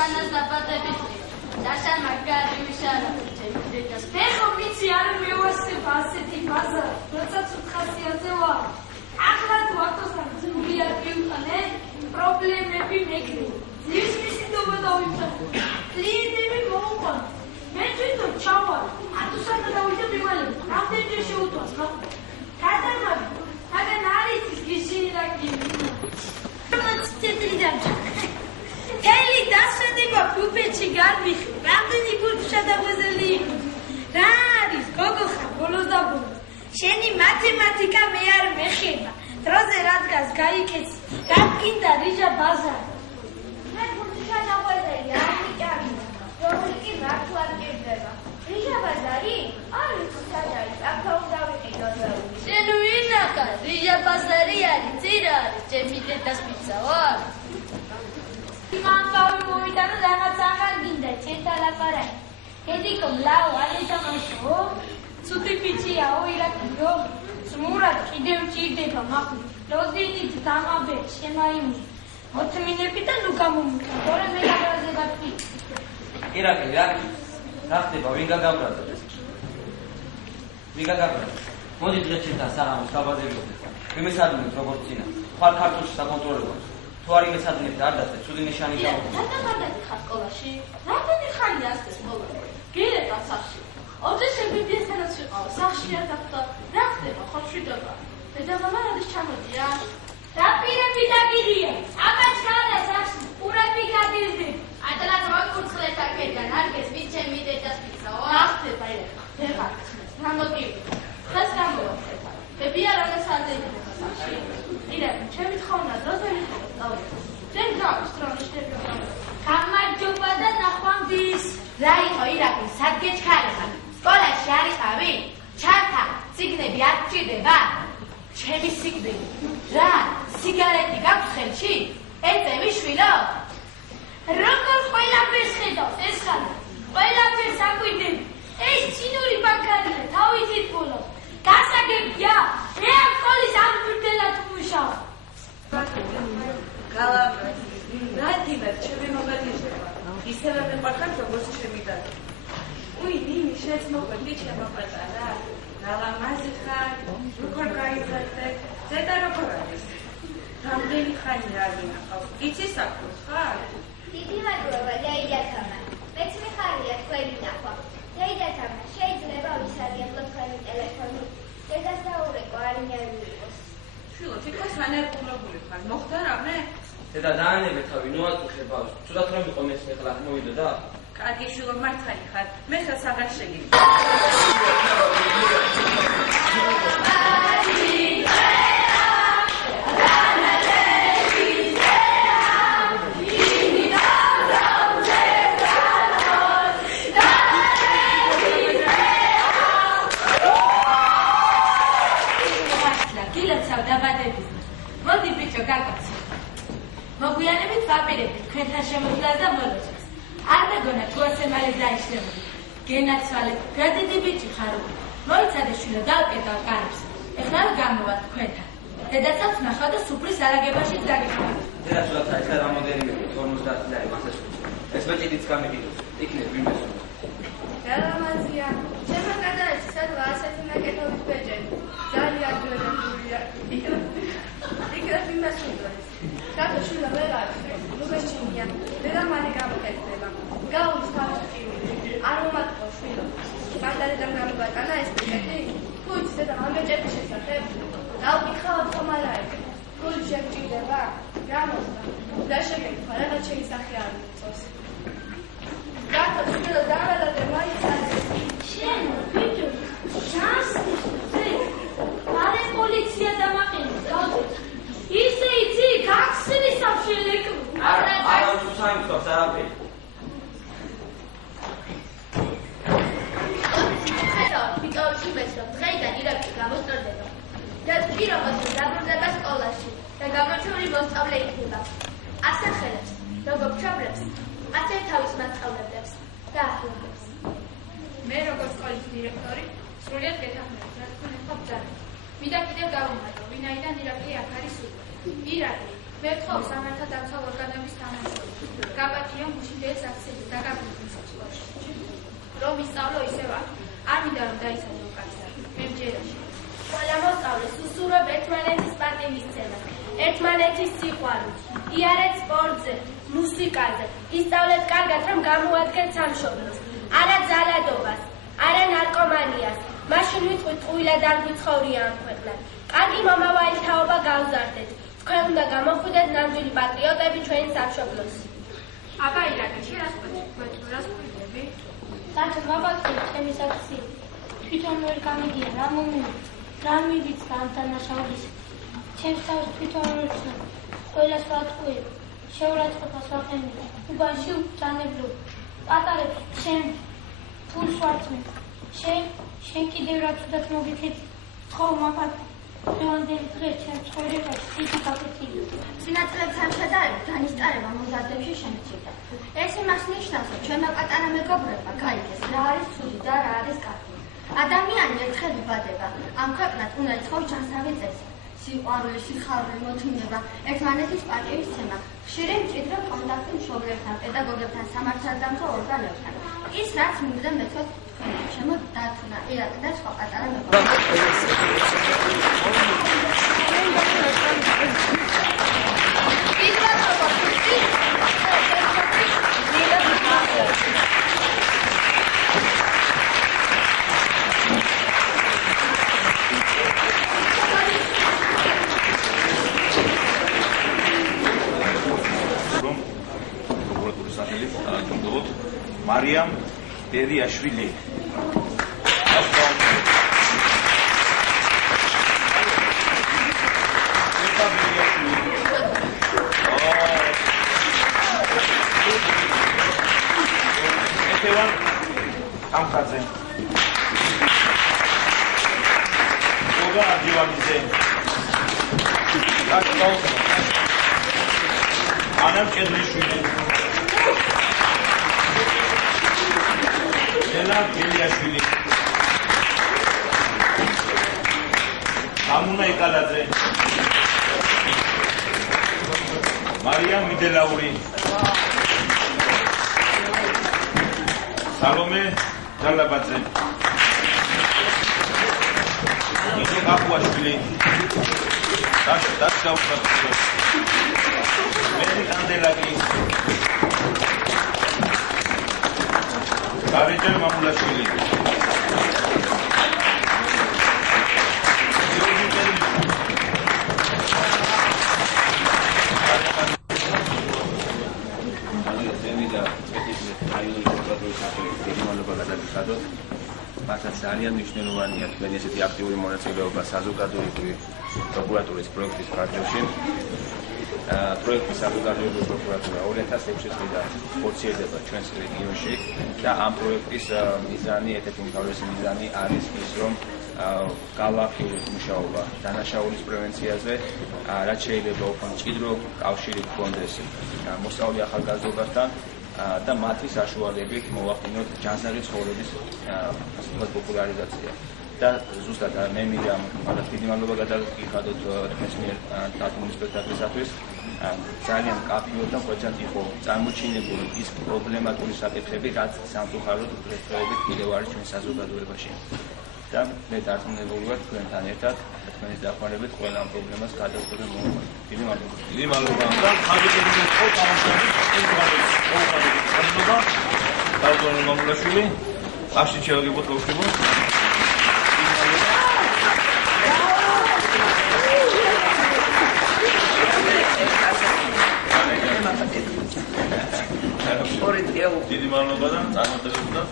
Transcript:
ქვეყანას დაბადებით დაშან მაგარი ვიშარაფეთე და ფეხო მიცი არ მევასებ ასეთი ბაზა როდესაც უთხასიათზე ვარ ახლა თუ ათოსთან ძმია გიუყანე პრობლემები მეკრე ის მისინდობა დავიწყე კლიენტები მოუყვან მე თვითონ ჩავალ ათოსთან დავიწყე პირველი რამდენჯერ შეუთვალს გადამაგი აგან არის ის გიშინი და გიმი Eli დასვენება ფუფეთში გარბიხი, რამდენი ბურთშა დაგვეზელი იყო. რა არის, გოგოხა, ბოლოს და ბოლოს. შენი მათემატიკა მე არ მეხება. დროზე რადგას გაიქეცი, რა გინდა რიჟა ბაზარი. მე ბურთშა დაგვეზელი, არ მიკარია. რომელი კი მართლა გირდება. რიჟა ბაზარი? არის სადარი, აქა უნდა ვიყიდო. შენ ვინახა, რიჟა ბაზარი არის, ძირა არის, ჩემი დედას პიცა ვარ. Imam mოვიტანო რაღაც აღარ გინდა ცეთა ლაპარაკი. ედიკო ლაო ალეთამაშო. ცუდი პიჩიაო ირაკიო. სმურად კიდევ ჭირდება მაყურე. როზინით დამაბე შემაიმი. მოთმინები და ნუ გამომიტა. თორე მე გადაზე გაკი. ირაკი რა ხდება ვინ გაგაბრაზა? ვინ გაგაბრაზა? მოდი დღეს შეთან საღამოს გავადებოთ. ვიმესადნებთ როგორც წინა. ხარ ქართულში საკონტროლო. თუ არ იმესადნებთ არ დასწრეთ, ცუდი ნიშანი დაუდგეთ. რატომ ხარ სკოლაში? რამდენი ხანია ასწრე სკოლა? გირეკა სახში. ოჯახები დიესანაც ვიყავ, სახში არ დახტა. რა ხდება ხო შვიდობა? დედამამა როდის ჩამოდია? რა პირები დაგიღია? აბა ჩქარა სახში, ყურები გადიზდი. ადრა მოკურცხლეთ აქედან, არგეს ვით ჩემი დედას პიცაო. რა ხდება ეხლა? ვეღარ ხსნეს. რა მოტივი? დღეს გამოვახერხა. ბებია რაღაცაზე იქნება სახში. ირაკი, ჩემი თხოვნა დროზე ვიხილე. Then comes გამარჯობა და ნახვამდის. რა იყო ირაკი, სად გეჩქარება? სკოლაში არ იყავი? ჩართა, ციგნები არ გჭირდება? ჩემი სიკვდილი. რა, სიგარეტი გაქვს ხელში? ეწევი შვილო? როგორ ყველაფერს ხედავს ეს ხალხი? ყველაფერს აკვირდები. ეს ჩინური ბანკარია, თავისით ბოლოს. გასაგებია, მე ამ სკოლის ამბრძელად ვმუშაობ. გალავრა, რა დიდად ჩემი მოგადიჟება. ისევე მეყარხარ როგორც ჩემი და. უი, ნინი, შეც მოყვედი ჩემო პატარა. გალამაზი ხარ, როგორ გაიზარდე? ზედა როგორ არის? რამდენი ხანი არ ვინახავს? იცი საქმეს ხარ? დიდი მადლობა, დაიდათამა. მეც მიხარია თქვენი ნახვა. დაიდათამა, შეიძლება ვისარგებლო თქვენი ტელეფონი. დედას დაურეკო, არ ინერვი იყოს. შვილო, თითქოს ანერგულებული ხარ. მოხდა რამე? დედა დაანებე თავი, ნუ ატყუხე ბავშვს. თუდად რომ იყო მე ახლა მოვიდო და კარგი შვილო, მართალი ხარ. მე ხელს აღარ შეგიძლია. მოდი ბიჭო, გაკაცო. მოგვიანებით ვაპირებთ თქვენთან შემოსვლას და მოლოჯას. არ მეგონა თუ ასე მალე დაიშლებოდი. გენაცვალე, გადიდი ბიჭი ხარ. მოიცადე შვილო, დავკეტავ კარებს. ეხლა გამოვა თქვენთან. დედაცაც ნახავ და სუფრის არაგებაშიც დაგიხმარ. დედა თუნდაც ეხლა რამოდენიმე 50 წელი მასაშ. ეს ბეჭიდიც გამიგიდოს. იქნებ ვინმე სულ. გალამაზია. ჩემო გადაეცი სადღა ასეთი ნაკეთობის ბეჭედი. ძალიან გრეფულია. იქნებ ვინმე სულ. კაცო შვილო ვერ არის. რუბეშინია. დედა მალე გამოკეთდება. გაუც თავი. არ მომატყო შვილო. მანდარიდან გამოვატანა ეს ბეჭედი. თუ იცი დედა ამ ბეჭედის შესახებ? დავკითხავ ხომალაი. გული შეგჭირდება? გამოსდა. და შეგეკითხა, რაღაც შეისახე არ მიწოს. გახო შვილო დავალადე მაიცადე. შენ ვიდეო ჩასწის ზე. მალე პოლიცია დამაყენებს. გავწევთ. ისე იცი, გახსნის სამშელეკო. არა, უსაიმსოს არაფერი. ხედავ, ვიკავში მესრა, დღეიდან ირაკი გამოსწორდება. და პირობას დაბრუნდება სკოლაში და გამოჩვენი მოსწავლე იქნება. ასე ხელებს, როგორც ჩაბრებს, ასე თავის მასწავლებლებს და ახლობლებს. მე როგორც სკოლის დირექტორი, სრულიად გეთანხმებით, რა თქმა უნდა, ბრძანებით. მინდა კიდევ გავუმატო, ვინაიდან ირაკი აქ არის უკვე. ირაკი, მე ვთხოვ სამართალ დამცავ ორგანოების თანამშრომლებს გაპატიონ გუშინდელის აქციების დაკავშირების სკოლაში. რომ ისწავლო ისევ არ მინდა რომ დაიცადო უკაცრავ. მე მჯერაში. ყველა მოსწავლეს უსურვებ ერთმანეთის პატივისცემას, ერთმანეთის სიყვარულს, იარეთ სპორტზე, მუსიკაზე, ისწავლეთ კარგად რომ გამოადგეთ სამშობლოს, არა ძალადობას, არა ნარკომანიას, მაშინ ვიტყვით ტყუილად არ გვიცხოვრია ამ ქვეყნად. კარგი მომავალი თაობა გავზარდეთ, თქვენ უნდა გამოხვიდეთ ნამდვილი პატრიოტები ჩვენი სამშობლოს. აბა ირაკი, რას ყვიდები? დათო მაბაქცევ ჩემი აქცია. თვითონ ვერ გამიგია რა მომივიდა, რა მივიწყდა ამ დანაშაულის. ჩემს თავს თვითონ ვერ ვცნობ. ყველას ვატყუებ, შეურაცხყოფას ვაყენებ, უბანში ვბრძანებლობ. პატარებს შენ ფულს ვარწმენ. შენ კიდევ რა თუდად მოგიქეცი. თხოვ მაპატ დღევანდელი დღე ჩემს ცხოვრებაში დიდი გაკეთილია. სინათლებთან შედარებით განისტარება მოზარდებში შემცირდა. ეს იმას ნიშნავს, რომ ჩვენმა პატარა მეგობრებმა გაიგეს რა არის ცუდი და რა არის კარგი. ადამიანი ერთხელ იბადება, ამ ქვეყნად უნდა იცხოვს ჯანსაღი წესი, სიყვარული, სიხარული, მოთმინება, ერთმანეთის პატივისცემა, ხშირი მჭიდრო კონტაქტი მშობლებთან, პედაგოგებთან, სამართალდამცავ ორგანოებთან. ის რაც მინდა მეთქვა თქვენ, ჩემო დათუნა, ირაკი და სხვა პატარა მარიამ ბერიაშვილი. ეთევან ამხაძე. გოგა აჯივანიძე. ანამ ჭედლიშვილი. ელა ბერიაშვილი. ამუნა იკალაძე. მარიამ მიდელაური. სალომე ძალაბაძე. იდო კაპუაშვილი. დაშავხაძე. მერი ანდელაკი. გარეჯან მამულაშვილი. მართლაც ძალიან მნიშვნელოვანია თქვენი ესეთი აქტიური მონაწილეობა საზოგადოებრივი პროკურატურის პროექტის ფარგლებში. პროექტის საზოგადოებრივი პროკურატურა 2006 წლიდან ხორციელდება ჩვენს რეგიონში და ამ პროექტის მიზანი, ერთ-ერთი უმთავრესი მიზანი არის ის, რომ გავააქტიუროთ მუშაობა დანაშაულის პრევენციაზე, რაც შეიძლება უფრო მჭიდრო კავშირი გქონდეს მოსწავლე ახალგაზრდობასთან და მათი საშუალებით მოვახდინოთ ჯანსაღი ცხოვრების პოპულარიზაცია. და ზუსტად მე მინდა მაგათ დიდი მადლობა გადაგიხადოთ თქვენს მიერ დადგმული სპექტაკლისათვის. ძალიან კაფიო და ხოჭად იყო წარმოჩინებული ის პრობლემატური საკითხები, რაც სამწუხაროდ დღესდღეობით კიდევ არის ჩვენ საზოგადოებაში. და მე დარწმუნებული ვარ თქვენთან ერთად თქვენის დახმარებით ყველა ამ პრობლემას გადავწყვეტ მომავალ. დიდი მადლობა. დიდი მადლობა. და ხალხის ხო თამაშობთ დავდონე მამულაშვილი. აშში შევაგებოთ ლოქებო. დიდი მადლობა და წარმატებებთან.